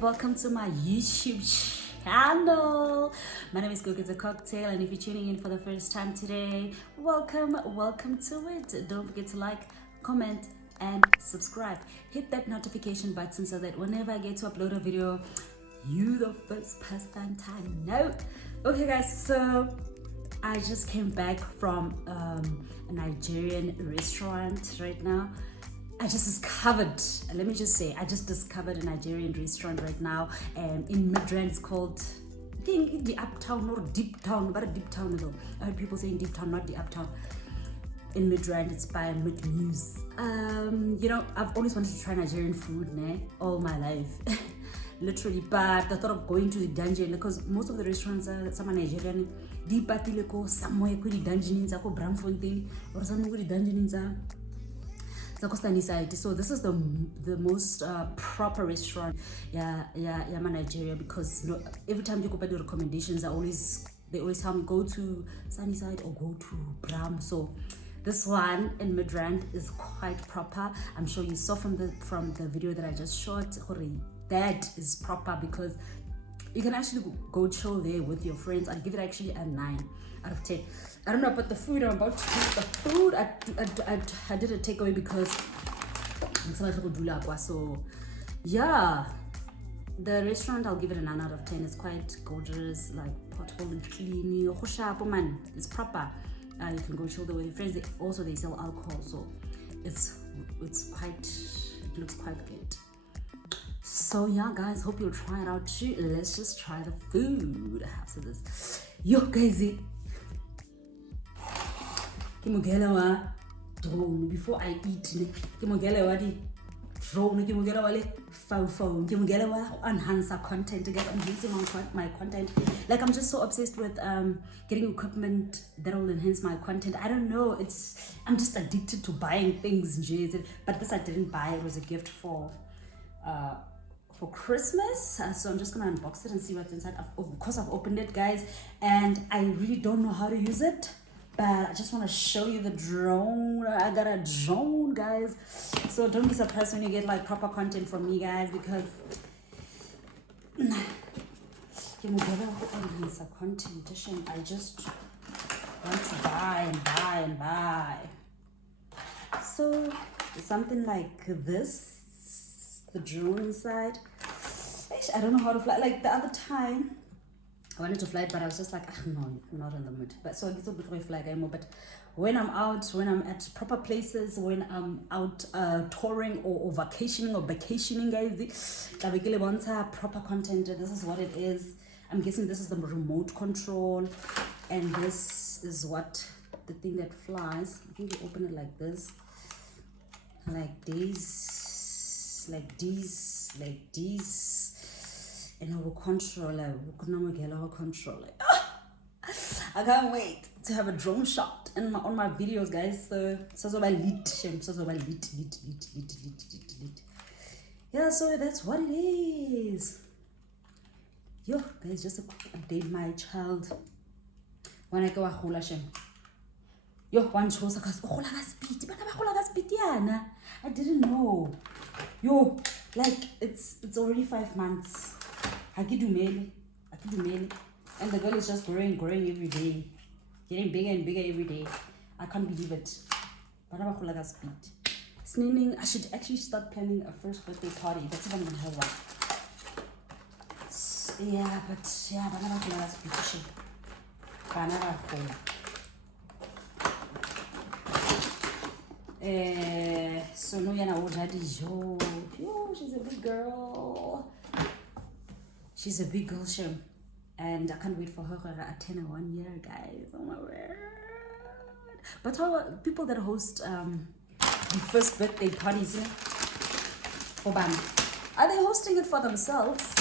welcome to my YouTube channel. My name is Cook It's a Cocktail, and if you're tuning in for the first time today, welcome to it. Don't forget to like, comment, and subscribe. Hit that notification button so that whenever I get to upload a video, you the first person to know. Okay guys, so I just came back from a Nigerian restaurant right now. I just discovered a Nigerian restaurant right now in Midrand. It's called, I think, the Uptown or Deep Town, but a Deep Town though. I heard people saying Deep Town, not the Uptown. In Midrand, it's by Mid News. I've always wanted to try Nigerian food, all my life. Literally, but the thought of going to the dungeon, because most of the restaurants are some Nigerian, deep patileko somewhere could the dungeon in Zako Bramfontein or somewhere the dungeon in so this is the most proper restaurant Nigeria, because every time you go by the recommendations, they always tell me go to Sunnyside or go to Bram. So this one in Midrand is quite proper. I'm sure you saw from the video that I just shot, that is proper, because you can actually go chill there with your friends. I'd give it actually a 9 out of 10. I don't know about the food. I'm about to taste the food. I did a takeaway because so yeah, the restaurant, I'll give it a 9 out of 10. It's quite gorgeous, like portable and clean. It's proper. You can go chill there with your friends. They sell alcohol, so it looks quite good. So yeah guys, hope you'll try it out too. Let's just try the food after this. Yo guys, Kimogela drone before I eat. Kimogela di drone, Kimogela wale phone, Kimogela enhance our content to get enhancing my content. Like, I'm just so obsessed with getting equipment that will enhance my content. I don't know, I'm just addicted to buying things, but this I didn't buy. It was a gift for Christmas, so I'm just gonna unbox it and see what's inside. Of course I've opened it, guys, and I really don't know how to use it, but I just want to show you the drone. I got a drone, guys, so don't be surprised when you get like proper content from me, guys, because I just want to buy and buy. So something like this, the drone inside. I don't know how to fly. Like the other time I wanted to fly it, but I was just like, no, I'm not in the mood. But so I get a bit of flag anymore. But when I'm out, when I'm at proper places, when I'm out touring or vacationing, guys, I want proper content. This is what it is. I'm guessing this is the remote control, and this is what the thing that flies. I think you open it like this, like these, and I will control it. I can't wait to have a drone shot on my videos, guys. Yeah, so that's what it is. Yo guys, just a quick update. My child, when I go a shem, yo one chose I didn't know. Yo, like it's already 5 months. And the girl is just growing every day, getting bigger and bigger every day. I can't believe it. But I'm like a speed. Snaining, I should actually start planning a first birthday party. That's if I'm gonna have one. But I'm not gonna speed. So no, yo, she's a big girl. She's a big girl, Shem, and I can't wait for her to turn 1 year, guys. Oh my word! But how people that host the first birthday parties, for Bam, are they hosting it for themselves,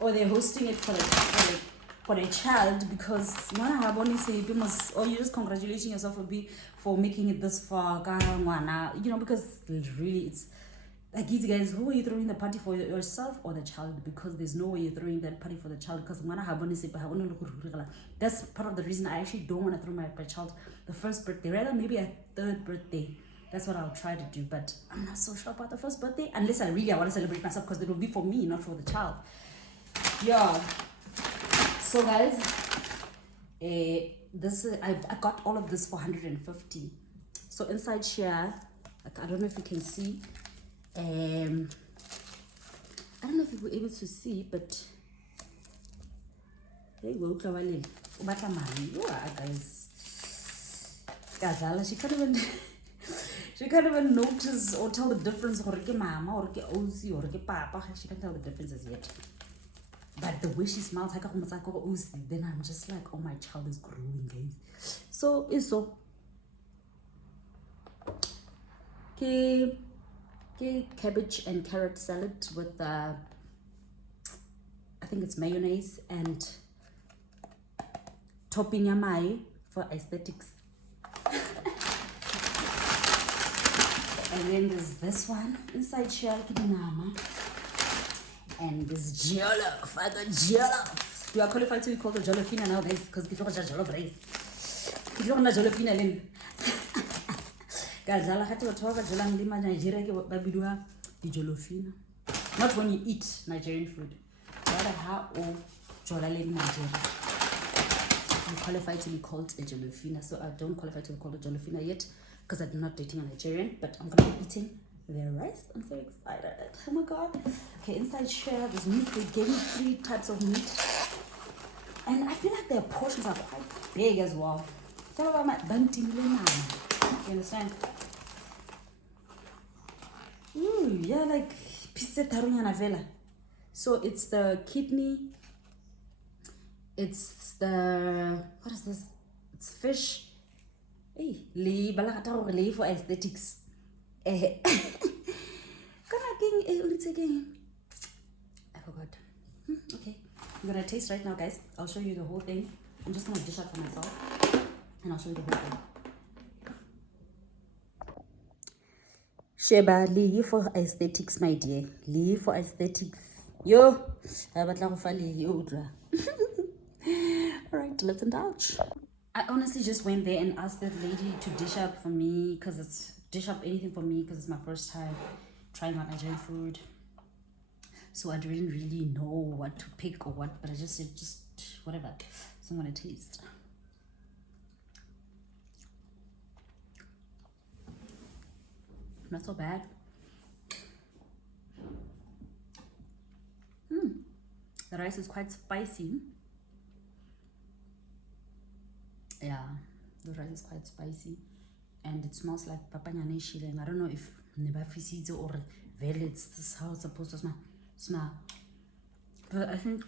or they're hosting it for a child? Because or you just congratulating yourself for making it this far, because really it's like, these guys, who are you throwing the party for, yourself or the child? Because there's no way you're throwing that party for the child, because that's part of the reason I actually don't want to throw my child the first birthday, rather maybe a third birthday. That's what I'll try to do, but I'm not so sure about the first birthday, unless I want to celebrate myself, because it will be for me, not for the child. Yeah. So guys, I got all of this for 150. So inside here, like, I don't know if you can see. I don't know if you were able to see, but hey, go guys. She can't even notice or tell the difference or mama or ozi or papa. She can't tell the differences yet. But the way she smiles, then I'm just like, oh, my child is growing, guys. So it's so cabbage and carrot salad with I think it's mayonnaise and topping yamai for aesthetics. And then there's this one inside shell and this jollof. I got jollof. You are qualified to be called a jollofina nowadays because you don't have jollof rice. You don't have jollofina then. Guys, I have to talk about Nigeria. Not when you eat Nigerian food. How Nigeria. I'm qualified to be called a jollofina, so I don't qualify to be called a jollofina yet because I'm not dating a Nigerian, but I'm gonna be eating their rice. I'm so excited. Oh my god. Okay, inside share there's meat. They gave me 3 types of meat, and I feel like their portions are quite big as well. You understand? Yeah, like pizza tarunyana vela. So it's the kidney. It's the, what is this? It's fish. Hey, le for aesthetics. I forgot. Okay, I'm gonna taste right now, guys. I'll show you the whole thing. I'm just gonna dish out for myself, and I'll show you the whole thing. Sheba, leave for aesthetics, my dear. Leave for aesthetics. Yo, alright, let's indulge. I honestly just went there and asked that lady to dish up for me, dish up anything for me, because it's my first time trying out Nigerian food. So I didn't really know what to pick or what, but I just said, just whatever. So I'm gonna taste. Not so bad. The rice is quite spicy. Yeah, the rice is quite spicy, and it smells like papanyane shilling. I don't know if nebafisizo or vele it's how it's supposed to smell. But I think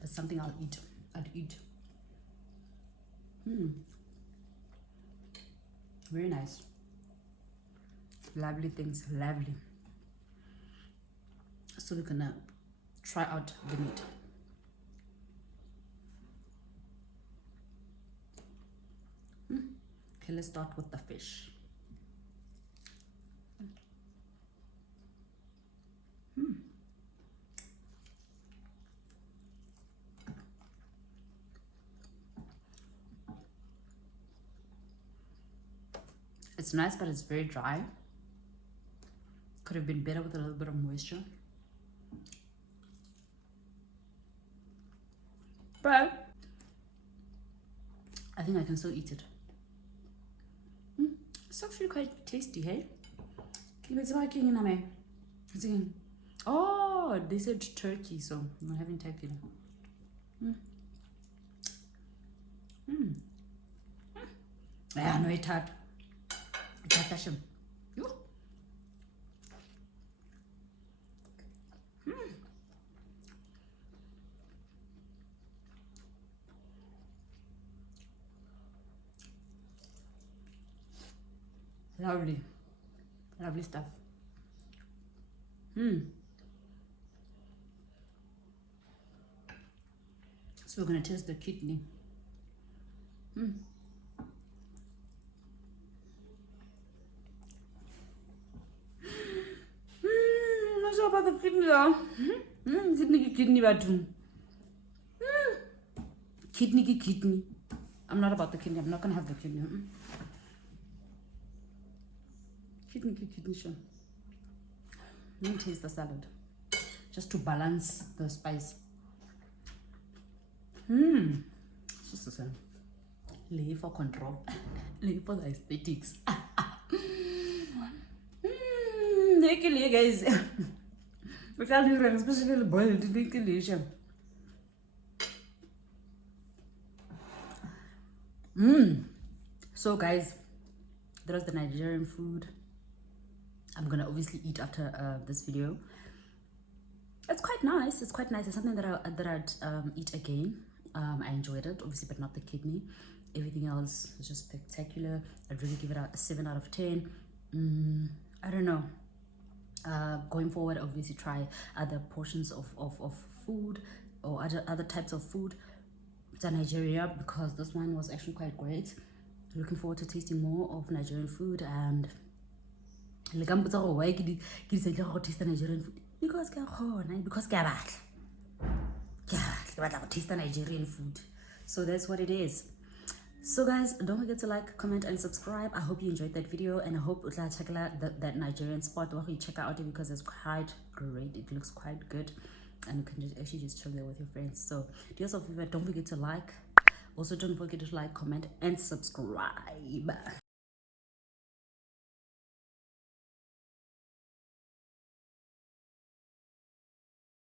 it's something I'd eat. Very nice. Lovely things, lovely. So we're gonna try out the meat. Okay, let's start with the fish. It's nice, but it's very dry. Could have been better with a little bit of moisture. But I think I can still eat it. It's actually quite tasty, hey? Oh, they said turkey, so I'm not having turkey now. Yeah, no, it's hard. Lovely stuff. So we're gonna taste the kidney. Not sure about the kidney though. Kidney. Kidney. I'm not about the kidney. I'm not gonna have the kidney. Kidney, sure. Let me taste the salad just to balance the spice. It's just the same. Lay for control. Lay for the aesthetics. Thank you, guys. We can't do especially boiled. Thank you. So guys, that was the Nigerian food. I'm gonna obviously eat after this video. It's quite nice. It's quite nice. It's something that I'd eat again. I enjoyed it, obviously, but not the kidney. Everything else was just spectacular. I'd really give it a 7 out of 10. I don't know. Going forward, obviously try other portions of food or other types of food to Nigeria, because this one was actually quite great. Looking forward to tasting more of Nigerian food. And why did you say taste the Nigerian food? Because taste the Nigerian food. So that's what it is. So guys, don't forget to like, comment, and subscribe. I hope you enjoyed that video, and I hope you check out that Nigerian spot. Why you check out it, because it's quite great. It looks quite good, and you can actually just chill there with your friends. So do yourself a favor, don't forget to like. Also, don't forget to like, comment, and subscribe.